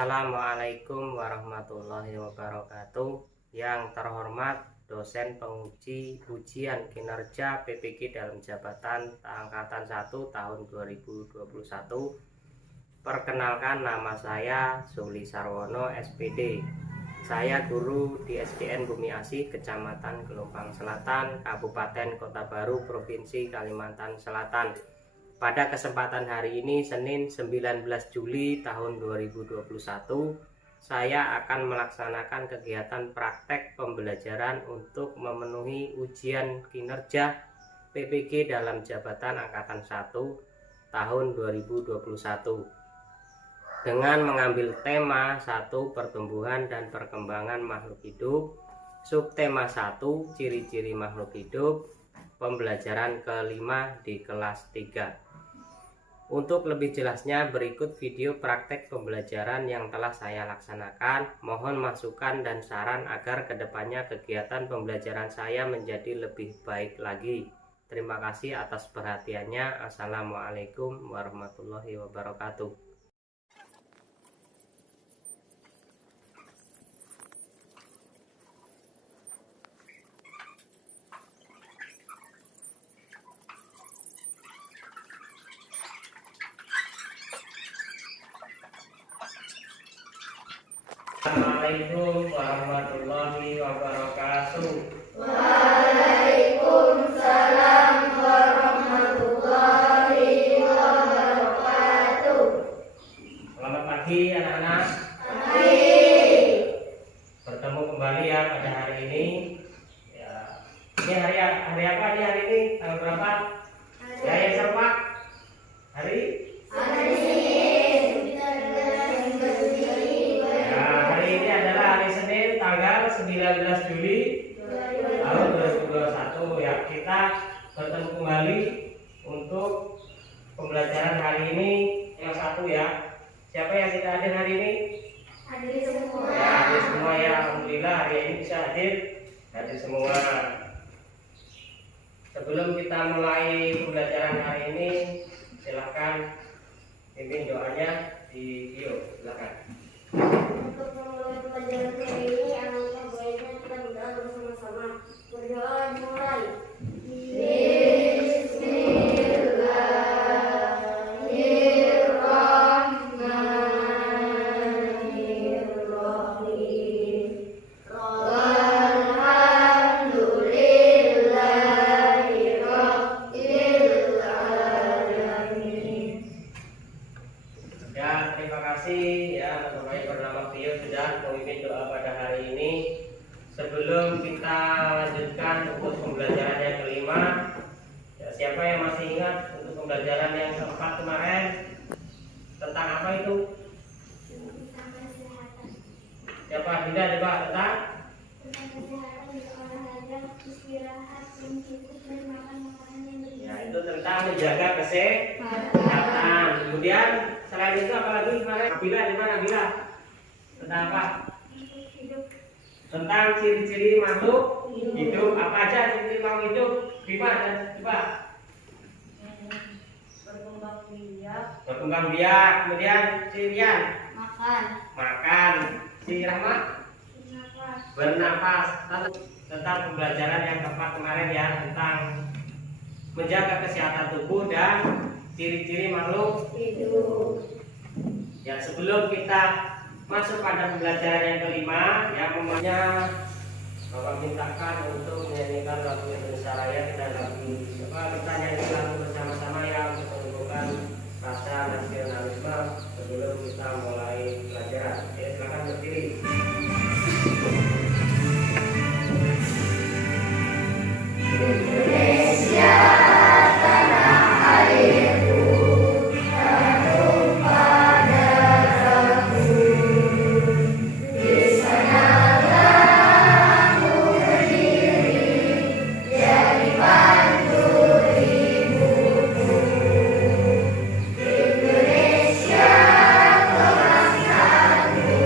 Assalamualaikum warahmatullahi wabarakatuh. Yang terhormat dosen penguji ujian kinerja PPG dalam jabatan angkatan 1 tahun 2021. Perkenalkan, nama saya Suli Sarwono SPD. Saya guru di SDN Bumi Asih, Kecamatan Gelompang Selatan, Kabupaten Kota Baru, Provinsi Kalimantan Selatan. Pada kesempatan hari ini, Senin 19 Juli tahun 2021, saya akan melaksanakan kegiatan praktek pembelajaran untuk memenuhi ujian kinerja PPG dalam jabatan angkatan 1 tahun 2021 dengan mengambil tema 1 pertumbuhan dan perkembangan makhluk hidup, subtema 1 ciri-ciri makhluk hidup, pembelajaran kelima di kelas 3. Untuk lebih jelasnya, berikut video praktek pembelajaran yang telah saya laksanakan. Mohon masukan dan saran agar kedepannya kegiatan pembelajaran saya menjadi lebih baik lagi. Terima kasih atas perhatiannya. Assalamualaikum warahmatullahi wabarakatuh. Assalamualaikum warahmatullahi wabarakatuh. Waalaikumsalam warahmatullahi wabarakatuh. Selamat pagi anak-anak. Pagi. Bertemu kembali ya pada hari ini. Ya. Ini hari apa nih hari ini? Tanggal berapa? Ya, yang serpak. Hari Senin tanggal 19 Juli tahun 2021 ya. Kita bertemu kembali untuk pembelajaran hari ini yang 1 ya. Siapa yang tidak hadir hari ini? Hadir semua. Ya, hadir semua ya. Alhamdulillah hari ini bisa hadir semua. Sebelum kita mulai pembelajaran hari ini, silakan pimpin doanya di video. Silakan. Untuk memulai pelajaran hari ini, alangkah baiknya kita berdoa bersama-sama. Berdoa dimulai. Ya, terima kasih ya Bapak bernama Tio sudah memimpin doa pada hari ini. Sebelum kita lanjutkan untuk pembelajaran yang kelima, ya, siapa yang masih ingat untuk pembelajaran yang keempat kemarin tentang apa itu? Tentang kesehatan. Siapa tidak coba tentang? Tentang kesehatan, berolahraga, istirahat yang cukup dan makan makanan yang bergizi. Ya, itu tentang menjaga kesehatan. Kemudian selain itu apa lagi kemarin? Bila di mana Bila? Tentang apa? Hidup. Tentang ciri-ciri makhluk hidup. Apa aja ciri-ciri makhluk hidup? Bima dan coba. Berkembang biak. Kemudian cirian makan. Si Rahmat bernapas. Tentang pembelajaran yang keempat kemarin ya, tentang menjaga kesehatan tubuh dan ciri-ciri makhluk Hidup. ya. Sebelum kita masuk pada pembelajaran yang kelima, yang umumnya Bapak mintakan untuk menyanyikan lagu Indonesia Raya. Kita nyanyi lagu bersama-sama ya, untuk menumbuhkan rasa nasionalisme sebelum kita mulai pelajaran. Ya, silakan berdiri. Indonesia tanah airku, tumpah darahku. Di sanalah aku berdiri, jadi pantul ibuku. Indonesia kebangsaanku,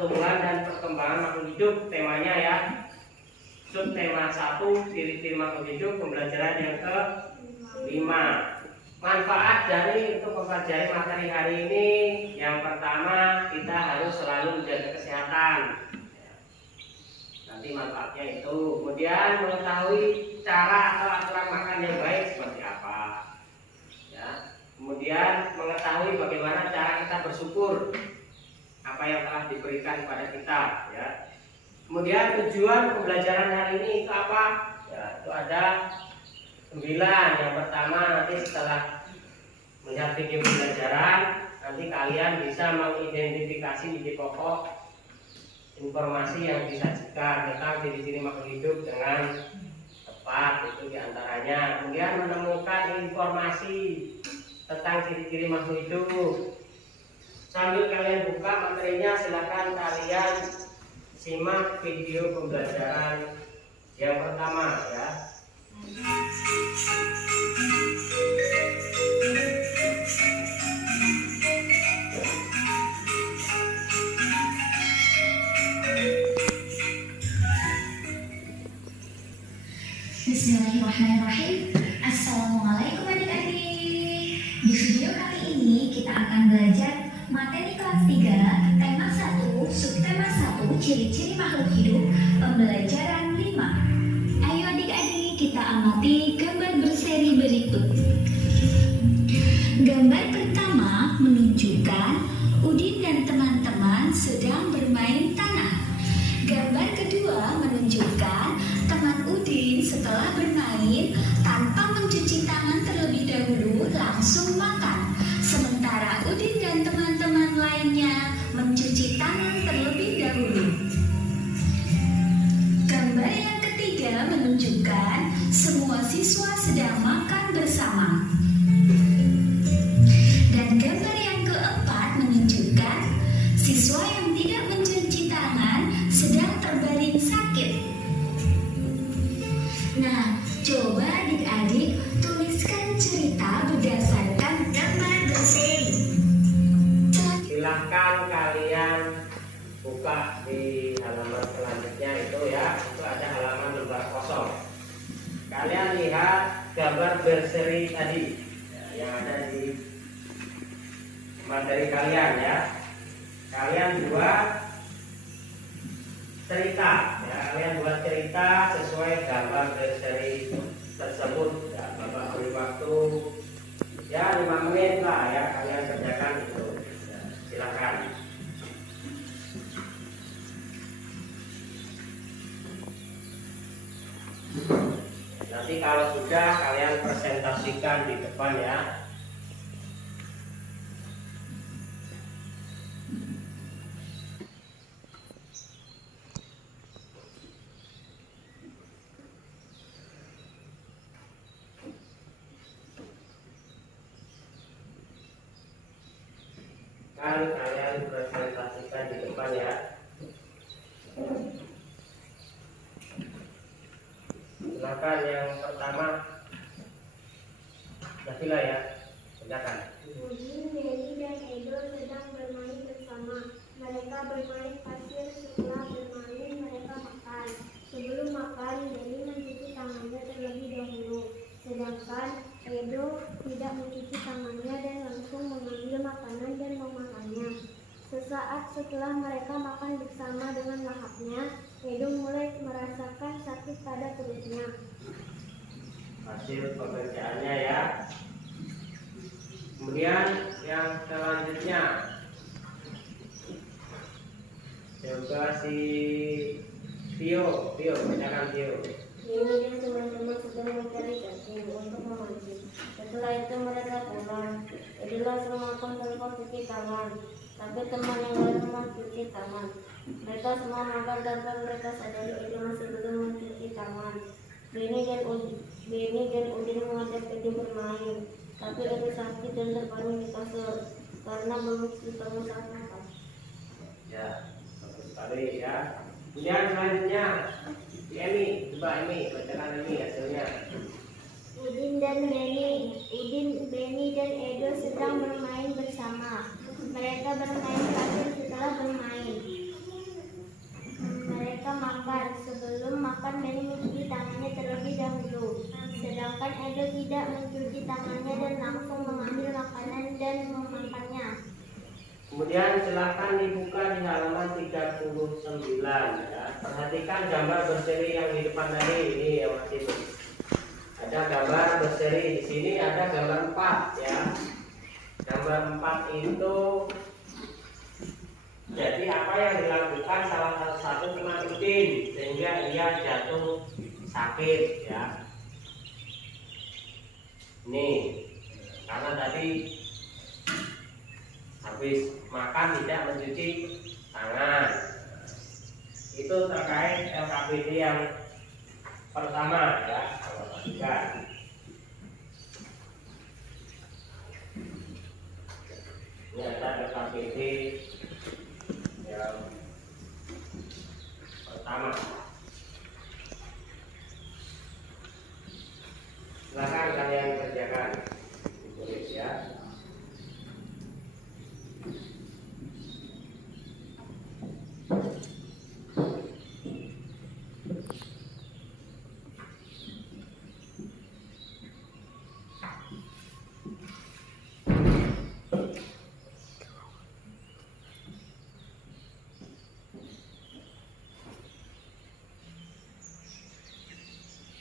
pertumbuhan dan perkembangan makhluk hidup, temanya ya. Subtema 1, ciri-ciri makhluk hidup, pembelajaran yang ke-5. Manfaat dari untuk mempelajari materi hari ini, yang pertama kita harus selalu menjaga kesehatan. Nanti manfaatnya itu. Kemudian mengetahui cara atau aturan makan yang baik seperti apa. Ya. Kemudian mengetahui bagaimana cara kita bersyukur apa yang telah diberikan kepada kita. Ya. Kemudian tujuan pembelajaran hari ini itu apa? Ya, itu ada 9. Yang pertama, nanti setelah melihat video pembelajaran, nanti kalian bisa mengidentifikasi ide pokok informasi yang disajikan tentang ciri-ciri makhluk hidup dengan tepat, itu diantaranya. Kemudian menemukan informasi tentang ciri-ciri makhluk hidup. Sambil kalian buka materinya, silakan kalian simak video pembelajaran yang pertama ya. Bismillahirrahmanirrahim. Assalamualaikum adik-adik. Di video kali ini kita akan belajar materi kelas 3, tema 1, subtema 1, ciri-ciri makhluk hidup, pembelajaran 5. Ayo adik-adik, kita amati gambar berseri berikut. Gambar pertama menunjukkan Udin dan teman-teman sedang bermain tanah. Gambar kedua menunjukkan teman Udin setelah bermain tanpa mencuci tangan terlebih dahulu langsung makan. Sementara Udin dan teman-teman lainnya mencuci tangan terlebih dahulu. Gambar yang ketiga menunjukkan semua siswa sedang makan bersama. Dan gambar yang keempat menunjukkan siswa yang tidak mencuci tangan sedang terbaring sakit. Nah, coba adik-adik tuliskan cerita berdasarkan gambar berseri. Silahkan kalian buka di halaman selanjutnya itu ya. Itu ada halaman lembar kosong. Kalian lihat gambar berseri tadi ya, yang ada di materi kalian ya. Kalian buat cerita ya, kalian buat cerita sesuai gambar berseri tersebut ya. Bapak beri waktu ya 5 menit lah ya, kalian kerjakan itu ya, silakan. Nanti kalau sudah kalian presentasikan di depan ya. Kalian presentasikan di depan ya. Silakan yang pertama, Nabila ya, silakan. Udin, Beni, dan Edo sedang bermain bersama. Mereka bermain pasir. Setelah bermain, mereka makan. Sebelum makan, Beni mencuci tangannya terlebih dahulu. Sedangkan Edo tidak mencuci tangannya dan langsung mengambil makanan dan memakannya. Sesaat setelah mereka makan bersama dengan lahapnya, Edo mulai merasakan sakit pada perutnya. Hasil pekerjaannya ya. Kemudian yang selanjutnya, coba si Tio, bacakan Tio. Beni dan teman-teman sedang mencari cacing untuk memancing. Setelah itu mereka pulang. Edo langsung makan tanpa cuci tangan. Tapi teman yang lain mencuci tangan. Mereka semua makan tanpa mereka sadari Edo masih belum mencuci tangan. Beni dan Udin mengajak Edo bermain. Tapi Edo sakit dan terbaring di kasur karena belum ketemu saat makan. Ya, bagus sekali ya. Kemudian selanjutnya, Emi, coba Emi, bacakan Emi hasilnya. Udin, Beni dan Edo sedang bermain bersama. Mereka bermain pasir setelah bermain. Sebelum makan, Dani mencuci tangannya terlebih dahulu. Sedangkan Edo tidak mencuci tangannya dan langsung mengambil makanan dan memakannya. Kemudian silakan dibuka di halaman 39 ya. Perhatikan gambar berseri yang di depan tadi ini yang masih ada gambar berseri. Di sini ada gambar 4 ya. Gambar 4 itu jadi apa yang dilakukan salah satu teman Udin sehingga ia jatuh sakit ya. Nih, karena tadi habis makan tidak mencuci tangan. Itu terkait LKPD yang pertama ya. Perhatikan. Ini ada LKPD yang pertama. Silakan kalian kerjakan, tulis ya.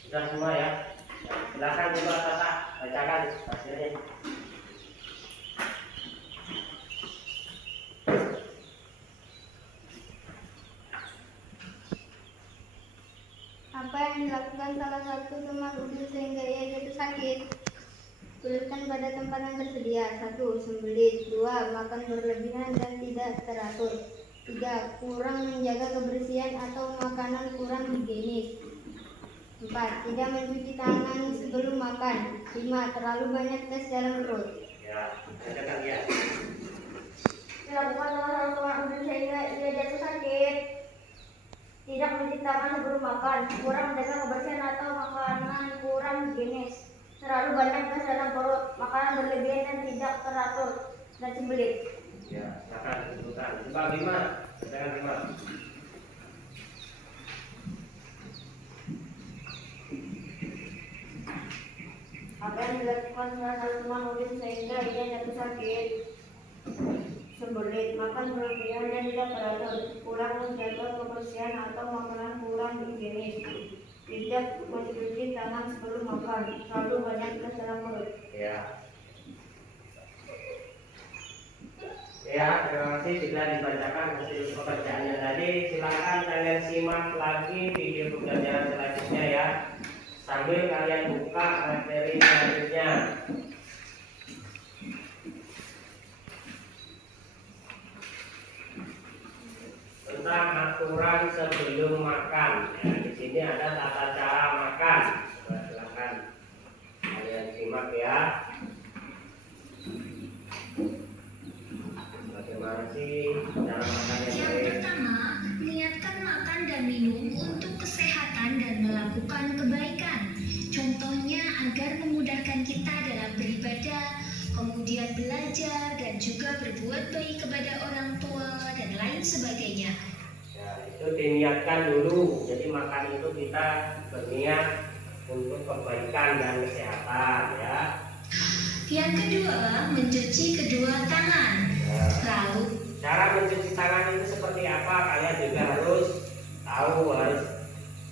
Sudah semua ya. Silakan coba Tata bacakan hasilnya. Apa yang dilakukan salah satu teman Udin sehingga ia jatuh sakit? Tuliskan pada tempat yang tersedia. 1. Sembelit. 2. Makan berlebihan dan tidak teratur. 3. Kurang menjaga kebersihan atau makanan kurang higienis. 4. Tidak mencuci tangan sebelum makan. 5. Terlalu banyak tes dalam perut. Ya, bacakan ya. Dilakukan salah satu teman Udin sehingga ia jatuh sakit. Tidak mencuci tangan sebelum makan. Kurang menjaga kebersihan atau makanan kurang higienis. Terlalu banyak gas dalam perut. Makanan berlebihan dan tidak teratur. Dan sembelit. Ya, silakan disebutkan. Coba 5, bacakan 5. Apa yang dilakukan salah satu teman Udin sehingga ia jatuh sakit? Sembelit, makan berlebihan dan tidak teratur, kurang menjaga kebersihan atau makanan kurang higienis, tidak mencuci tangan sebelum makan, terlalu banyak gas dalam perut. Ya. Ya, terima kasih sudah dibacakan hasil pekerjaannya tadi. Silakan kalian simak lagi video pembelajaran selanjutnya ya. Sambil kalian buka materi selanjutnya. Tentang aturan sebelum makan. Ya, di sini ada tata cara makan. Coba silakan kalian simak ya. Bagaimana sih cara makan yang Yang baik? pertama, niatkan makan dan minum untuk kesehatan dan melakukan kebaikan. Contohnya agar memudahkan kita dalam beribadah, kemudian belajar, dan juga berbuat baik kepada orang tua, dan lain sebagainya. Ya, itu diniatkan dulu. Jadi makan itu kita berniat untuk kebaikan dan kesehatan ya. Yang kedua, mencuci kedua tangan. Ya. Lalu, Cara mencuci tangan itu seperti apa? Kalian juga harus tahu, harus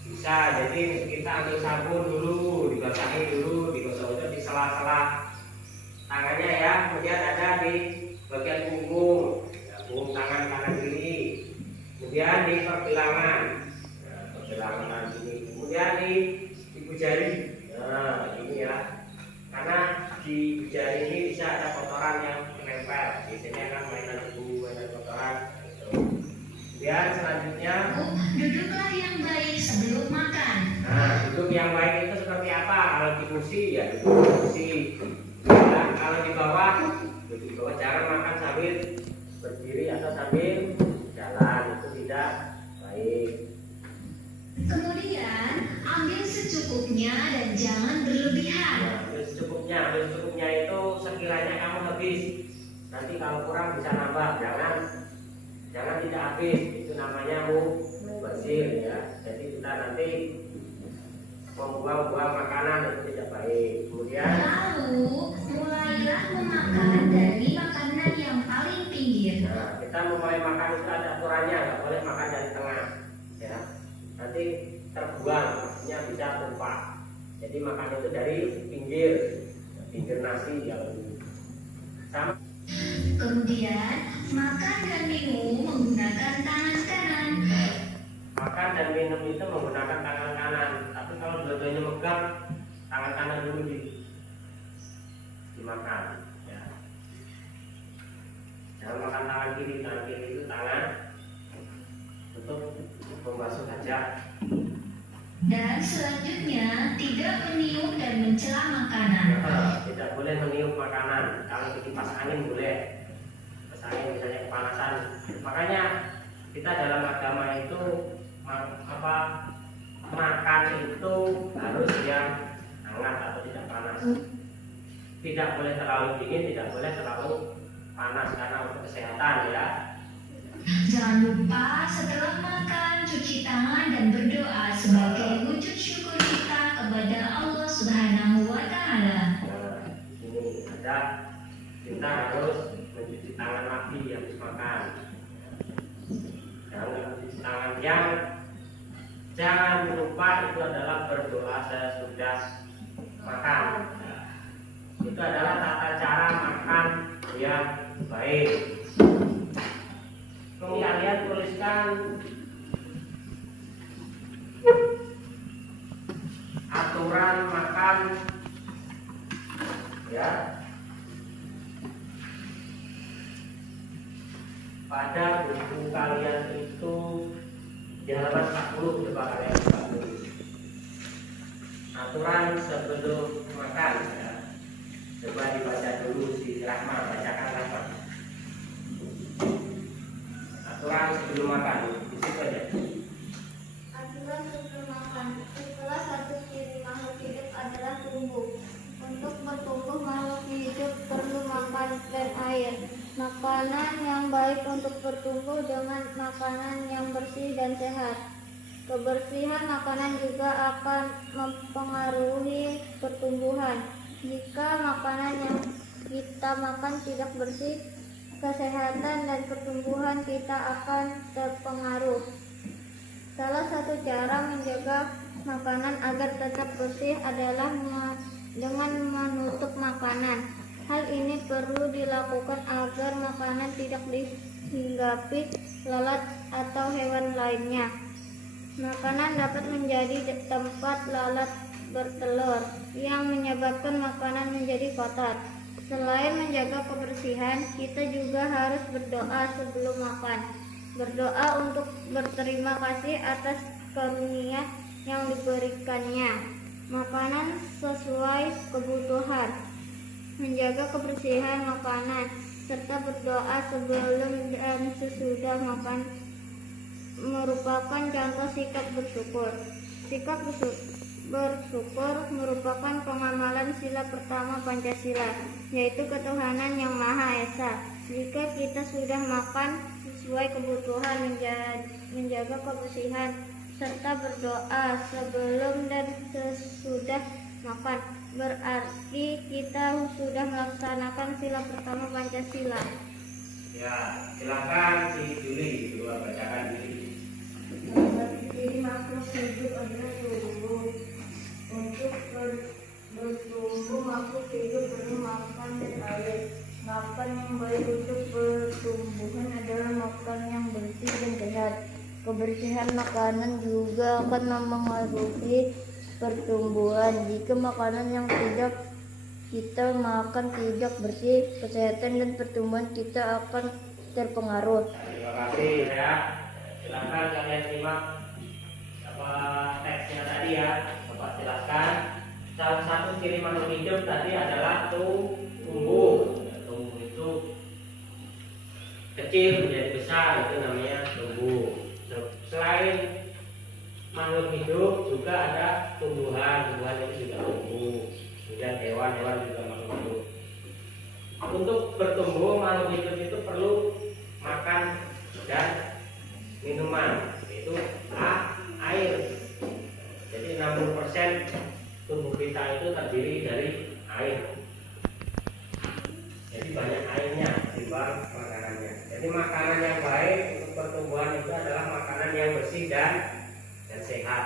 bisa. Jadi kita ambil sabun dulu, dibasahi dulu, digosok-gosok di sela-sela tangannya ya. Kemudian ada di bagian punggung, ya, punggung tangan kanan kiri. Kemudian di pergelangan, nah, pergelangan sini. Kemudian di ibu jari, nah ini ya. Karena di jari ini bisa ada kotoran yang menempel. Biasanya kan mainan ibu, mainan kotoran. Gitu. Kemudian selanjutnya, duduklah yang baik sebelum makan. nah duduk yang baik itu seperti apa? Kalau di kursi ya duduk di kursi. Ya, kalau di bawah, duduk di bawah. Jangan makan sambil berdiri atau sambil jalan, itu tidak baik. Kemudian, ambil secukupnya dan jangan berlebihan. Nah, ambil secukupnya itu sekiranya kamu habis. Nanti kalau kurang bisa nambah, jangan tidak habis. Itu namanya mubazir ya. Jadi kita kita nanti membuang-buang makanan itu tidak baik. Kemudian Lalu mulailah memakan dari makanan yang paling pinggir. nah, kita mulai makan itu ada aturannya, nggak boleh makan dari tengah, ya. Nanti terbuang, maksudnya bisa tumpah. Jadi makan itu dari pinggir, pinggir nasi yang sama. Kemudian makan dan minum menggunakan tangan kanan. Makan dan minum itu menggunakan tangan kanan, tapi kalau dua-duanya megang, tangan kanan dulu dimakan, ya. Jangan makan tangan kiri itu tangan untuk membasuh hajat. Dan selanjutnya tidak meniup dan mencela makanan. Tidak boleh meniup makanan. Kalau kipas angin boleh, kipas angin misalnya kepanasan. Makanya kita dalam agama itu makan itu harus yang hangat atau tidak panas. Tidak boleh terlalu dingin, tidak boleh terlalu panas karena untuk kesehatan, ya. Jangan lupa setelah makan cuci tangan dan berdoa sebagai wujud syukur kita kepada Allah Subhanahu wa Ta'ala. Nah, ini ada kita harus mencuci tangan lagi habis makan. Jangan mencuci tangan jangan lupa itu adalah berdoa sesudah makan. Nah, itu adalah tata cara makan yang baik. Kalian tuliskan aturan makan, ya, pada buku kalian itu di halaman 40. Coba kalian buka dulu. Aturan sebelum makan, ya. Coba dibaca dulu si Rahma, bacakan Rahma. Aturan sebelum makan, di situ aja. Aturan sebelum makan. Setelah satu ciri makhluk hidup adalah tumbuh. Untuk bertumbuh makhluk hidup perlu makan dan air. Makanan yang baik untuk bertumbuh dengan makanan yang bersih dan sehat. Kebersihan makanan juga akan mempengaruhi pertumbuhan. Jika makanan yang kita makan tidak bersih, kesehatan dan pertumbuhan kita akan terpengaruh. Salah satu cara menjaga makanan agar tetap bersih adalah dengan menutup makanan. Hal ini perlu dilakukan agar makanan tidak dihinggapi lalat atau hewan lainnya. Makanan dapat menjadi tempat lalat bertelur yang menyebabkan makanan menjadi kotor. Selain menjaga kebersihan, kita juga harus berdoa sebelum makan. Berdoa untuk berterima kasih atas karunia yang diberikannya. Makanan sesuai kebutuhan. Menjaga kebersihan makanan serta berdoa sebelum dan sesudah makan merupakan contoh sikap bersyukur. Sikap bersyukur merupakan pengamalan sila pertama Pancasila, yaitu ketuhanan yang Maha Esa. Jika kita sudah makan sesuai kebutuhan, menjaga kebersihan, serta berdoa sebelum dan sesudah makan, berarti kita sudah melaksanakan sila pertama Pancasila. Ya, silakan si Juli dua bacakan diri. Jadi makhluk hidup adalah tumbuh. Untuk bertumbuh makhluk hidup perlu makan dan air. Makan yang baik untuk pertumbuhan adalah makan yang bersih dan sehat. Kebersihan makanan juga akan mempengaruhi pertumbuhan. Jika makanan yang tidak kita makan tidak bersih, kesehatan dan pertumbuhan kita akan terpengaruh. Terima kasih, ya. Silakan kalian simak apa teksnya tadi, ya. Coba jelaskan. Salah satu ciri makhluk hidup tadi adalah tumbuh. Tumbuh itu kecil menjadi besar, itu namanya tumbuh. Selain makhluk hidup juga ada tumbuhan itu juga tumbuh. Kemudian hewan juga makhluk hidup. Untuk bertumbuh makhluk hidup itu perlu makan dan minuman, yaitu air. tubuh kita itu terdiri dari air. Jadi banyak airnya dibanding makanannya. Jadi makanan yang baik untuk pertumbuhan itu adalah makanan yang bersih dan sehat.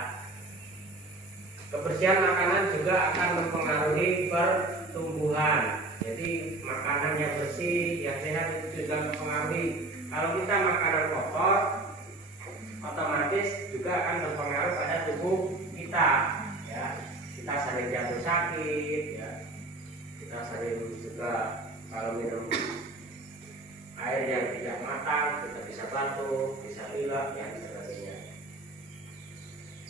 Kebersihan makanan juga akan mempengaruhi pertumbuhan. Jadi makanan yang bersih, yang sehat itu juga mempengaruhi. Kalau kita makanan kotor, otomatis juga akan berpengaruh pada tubuh kita. Ya, kita sering jatuh sakit. Ya, kita sering juga kalau minum air yang tidak matang, kita bisa batuk, bisa pilek, dan sebagainya.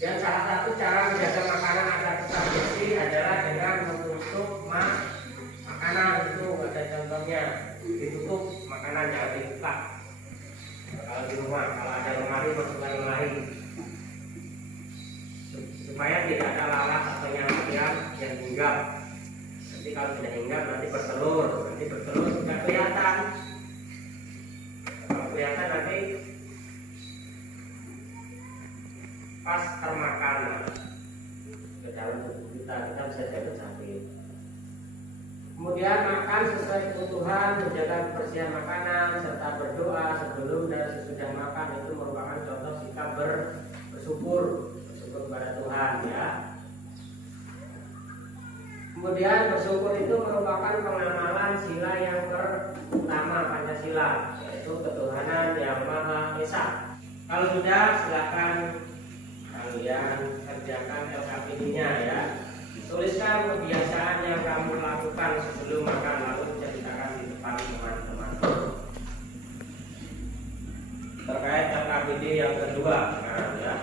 Dan salah satu cara menjaga makanan agar tetap bersih adalah dengan menutup makanan. Itu ada contohnya, ditutup makanan, jangan dibuka. Kalau di rumah, kalau ada lemari, masukkan lemari supaya tidak ada lalat atau nyamuk yang hinggap. Nanti kalau sudah hinggap nanti bertelur sudah kelihatan. Kalau kelihatan nanti pas termakan ke dalam tubuh kita bisa jatuh sakit. Kemudian makan sesuai kebutuhan, menjaga kebersihan makanan, serta berdoa sebelum dan sesudah makan itu merupakan contoh sikap bersyukur kepada Tuhan, ya. Kemudian bersyukur itu merupakan pengamalan sila yang pertama Pancasila, yaitu ketuhanan yang Maha Esa. Kalau sudah, silakan kalian kerjakan LKPD-nya, ya. Tuliskan kebiasaan yang kamu lakukan sebelum makan, lalu ceritakan di depan teman-teman terkait LKPD yang kedua. Nah, ya.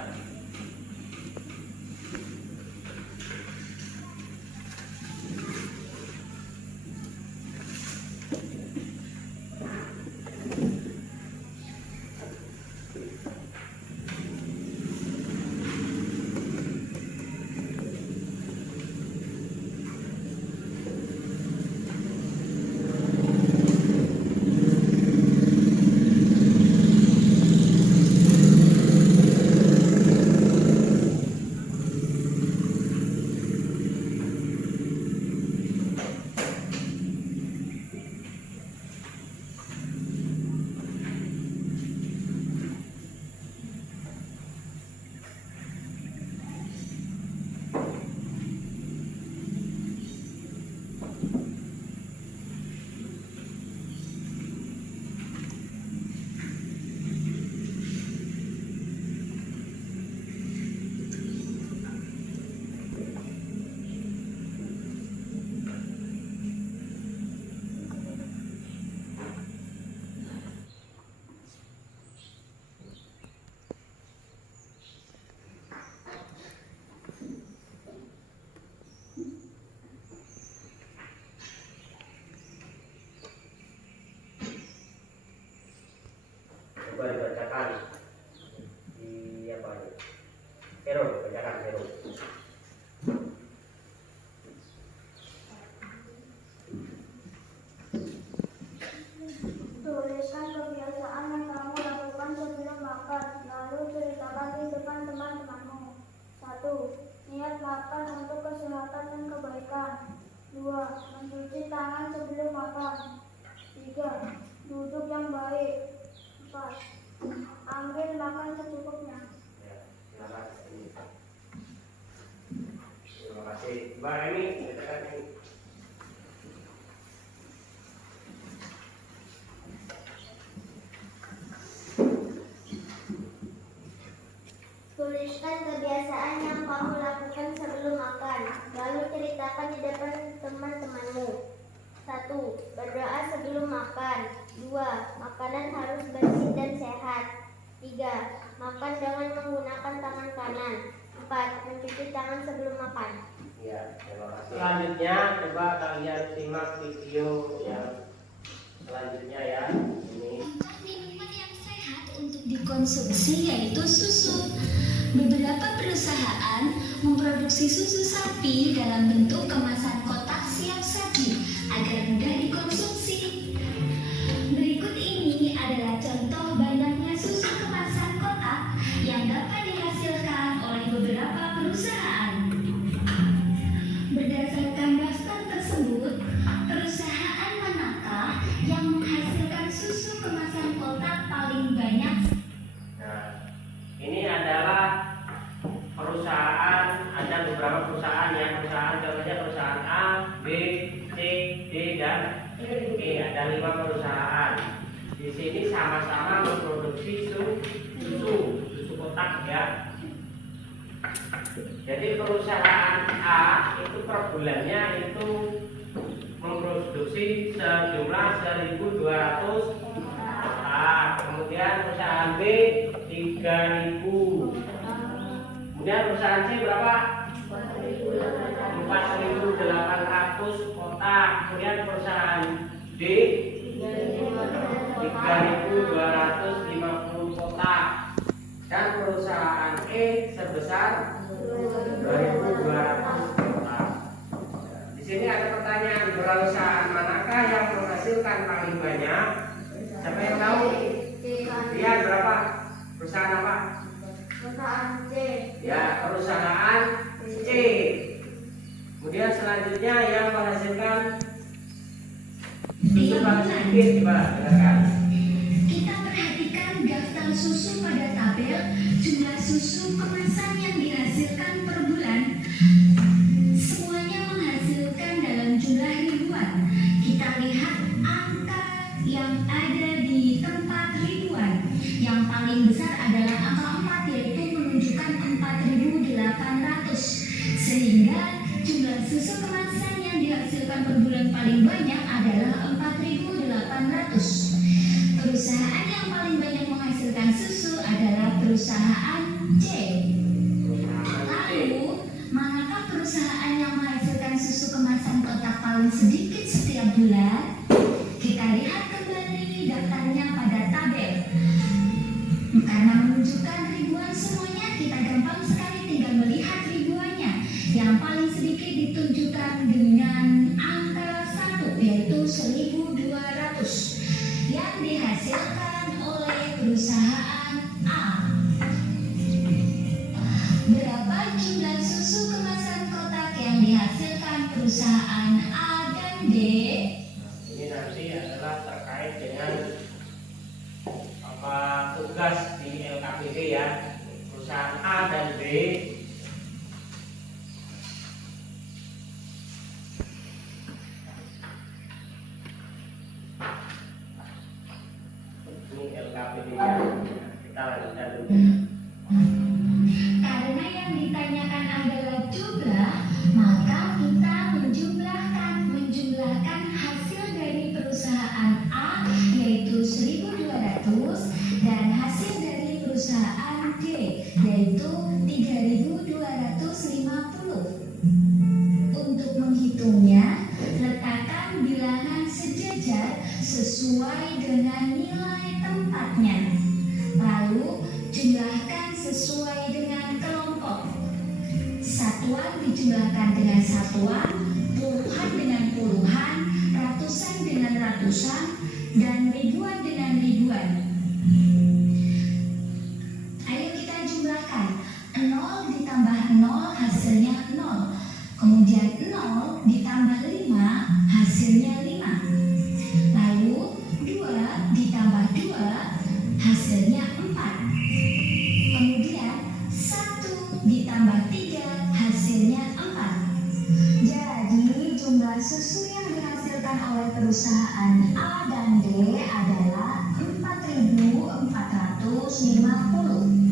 Coba dibacakan di apa ini? Bacakan Hero. Tuliskan kebiasaan yang kamu lakukan sebelum makan, lalu ceritakan di depan teman-temanmu. 1. Niat makan untuk kesehatan dan kebaikan. 2. Mencuci tangan sebelum makan. 3. Duduk yang baik. 4. Ambil makan secukupnya. Ya, silakan. Terima kasih. Mbak Emi, ceritakan ini. Tuliskan kebiasaan yang kamu lakukan sebelum makan, lalu ceritakan di depan teman-temanmu. 1. Berdoa sebelum makan. 2. Makanan harus bersih dan sehat. 3. Makan dengan menggunakan tangan kanan. 4. Mencuci tangan sebelum makan. Ya, terima kasih. Selanjutnya coba kalian simak video yang selanjutnya, ya. Ini Minuman yang sehat untuk dikonsumsi yaitu susu. Beberapa perusahaan memproduksi susu sapi dalam bentuk kemasan kotak siap saji agar mudah dikonsumsi. Berikut ini adalah contoh banyaknya susu kemasan kotak yang dapat dihasilkan oleh beberapa perusahaan. perusahaan ya, perusahaan contohnya perusahaan A, B, C, D dan E. Ada 5 perusahaan. Di sini sama-sama memproduksi susu kotak ya. Jadi perusahaan A itu per bulannya itu memproduksi sejumlah 1.200 kotak. Kemudian perusahaan B 3.000. Kemudian perusahaan C berapa? 4.800 kotak. Kemudian perusahaan D 3.250 kotak. Dan perusahaan E sebesar 2.200 kotak. Di sini ada pertanyaan, perusahaan manakah yang menghasilkan paling banyak? Siapa yang tahu? Lihat berapa? Perusahaan apa? Perusahaan C. Ya, perusahaan C. Kemudian selanjutnya yang menghasilkan susu paling sedikit, coba dengarkan. Kita perhatikan daftar susu pada tabel jumlah susu kemasan yang dihasilkan per bulan. Semuanya menghasilkan dalam jumlah ribuan. Kita lihat angka yang ada di tempat ribuan. Yang paling besar adalah angka 4, yaitu menunjukkan 4.800. Sehingga jumlah susu kemasan yang dihasilkan per bulan paling banyak adalah 4.800. Perusahaan yang paling banyak menghasilkan susu adalah perusahaan C. Lalu, manakah perusahaan yang menghasilkan susu kemasan kotak paling sedikit setiap bulan? Kita lihat kembali daftarnya pada tabel. Karena menunjukkan ribuan semuanya, kita gampang sekali tinggal melihat ribuannya. Yang paling sedikit ditunjukkan dengan angka 1, yaitu 1.200 yang dihasilkan oleh perusahaan A. Berapa jumlah susu kemasan kotak yang dihasilkan perusahaan A dan D? Ini nanti adalah terkait dengan tugas di LKPD ya. Perusahaan A dan B ini LKPD-nya. Kita lanjutkan dulu. Karena yang ditanyakan adalah jumlah, maka kita menjumlahkan hasil dari perusahaan A, yaitu 1.200, dan hasil dari perusahaan D, yaitu 3.250. Untuk menghitungnya, letakkan bilangan sejajar sesuai dengan nilai tempatnya. Lalu jumlahkan sesuai dengan kelompok. Satuan dijumlahkan dengan satuan, puluhan dengan puluhan, ratusan dengan ratusan, dan ribuan dengan ribuan. Ayo kita jumlahkan. 0 ditambah 0 hasilnya 0. Kemudian 0 ditambah 5 hasilnya 5. Lalu 2 ditambah 2 hasilnya 4. Kemudian 1 ditambah 3 hasilnya 4. Jadi jumlah susu yang dihasilkan oleh perusahaan A dan D adalah 4.450.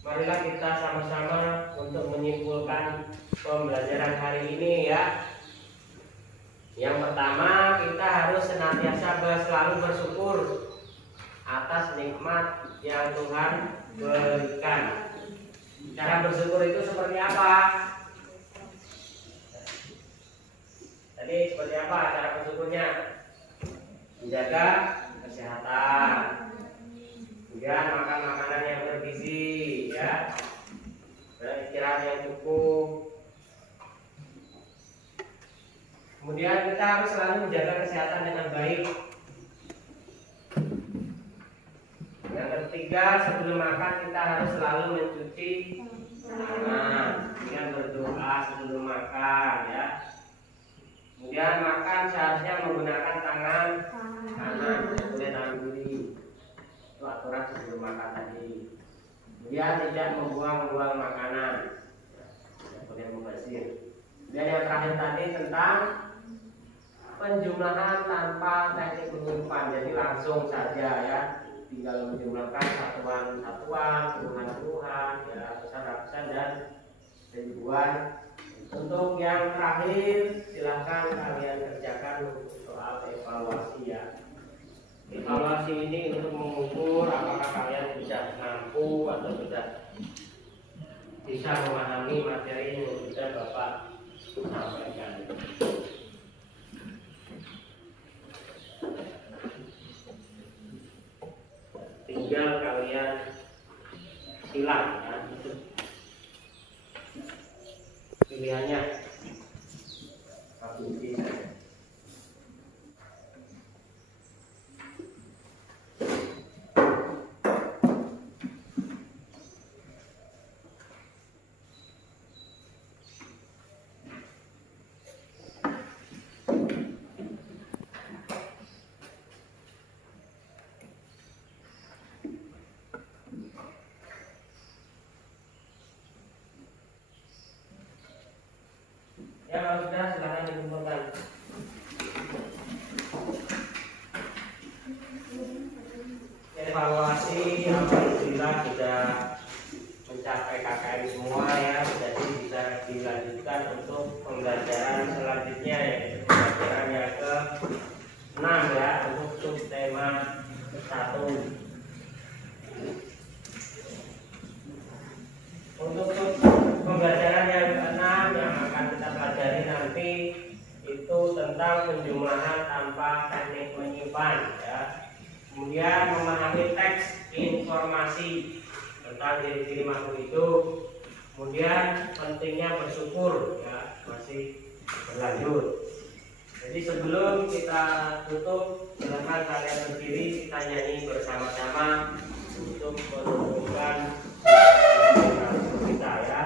Marilah kita sama-sama untuk menyimpulkan pembelajaran hari ini ya. Yang pertama, kita harus senantiasa selalu bersyukur atas nikmat yang Tuhan berikan. Cara bersyukur itu seperti apa? Tadi seperti apa cara bersyukurnya? Menjaga kesehatan, kemudian makan makanan yang bergizi, ya, dan istirahat yang cukup. Kemudian kita harus selalu menjaga kesehatan dengan baik. Yang ketiga, sebelum makan kita harus selalu mencuci tangan, dengan berdoa sebelum makan, ya. Kemudian makan seharusnya menggunakan tangan kanan, tidak boleh tangan kiri. Itu aturan sebelum makan tadi. Kemudian tidak membuang-buang makanan, tidak boleh mubazir. Dan yang terakhir tadi tentang penjumlahan tanpa teknik menyimpan, jadi langsung saja, ya, tinggal menjumlahkan satuan-satuan, puluhan-puluhan, ya, ratusan-ratusan dan ribuan. Untuk yang terakhir silahkan kalian kerjakan untuk soal evaluasi, ya. Evaluasi ini untuk mengukur apakah kalian sudah mampu atau sudah bisa memahami materi yang sudah Bapak sampaikan. Tinggal kalian silang, ya. Pilihannya satu saja. Ya, kalau sudah silakan dikumpulkan. Evaluasi alhamdulillah sudah mencapai KKM semua, ya, jadi bisa dilanjutkan untuk pembelajaran selanjutnya, yaitu pembelajaran yang ke-6, ya, untuk subtema 1. Untuk pembelajaran yang ke-6 yang akan kita pelajari nanti itu tentang penjumlahan tanpa teknik menyimpan, ya. Kemudian memahami teks informasi tentang ciri-ciri makhluk hidup. Kemudian pentingnya bersyukur, ya, masih berlanjut. Jadi sebelum kita tutup, silakan kalian berdiri, kita nyanyi bersama-sama untuk menunjukkan kita, ya.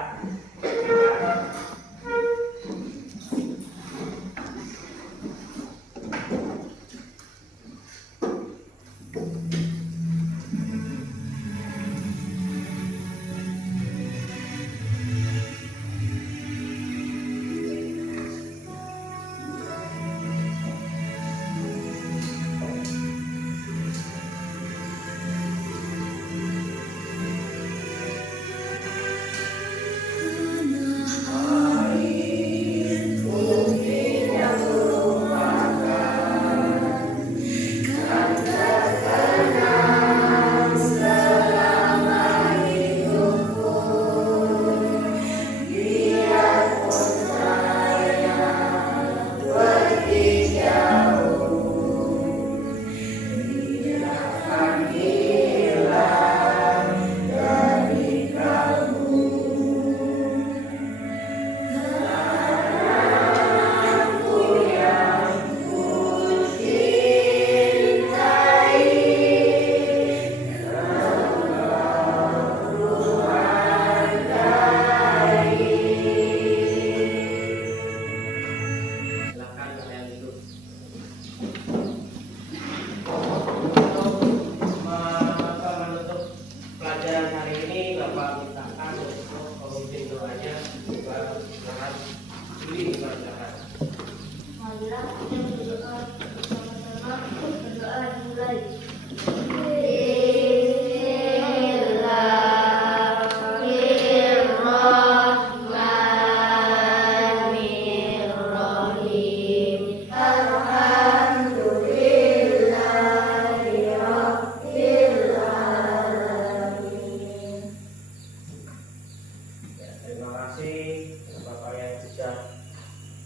kasih Bapak yang sudah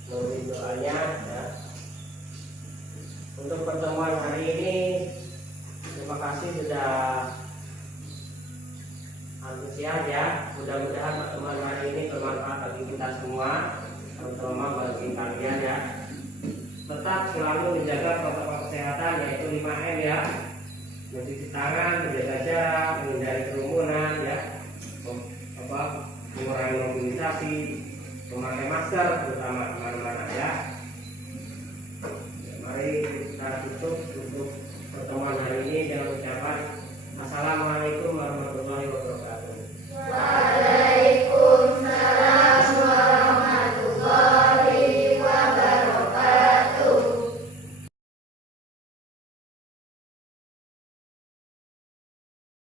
menulis doanya ya. Untuk pertemuan hari ini, terima kasih sudah antusias ya. Mudah-mudahan pertemuan hari ini bermanfaat bagi kita semua, terutama bagi kalian ya. Tetap selalu menjaga protokol kesehatan, yaitu 5M ya. Mencuci tangan, menjaga jarak, menghindari kerumunan ya, mengurangi mobilisasi, memakai masker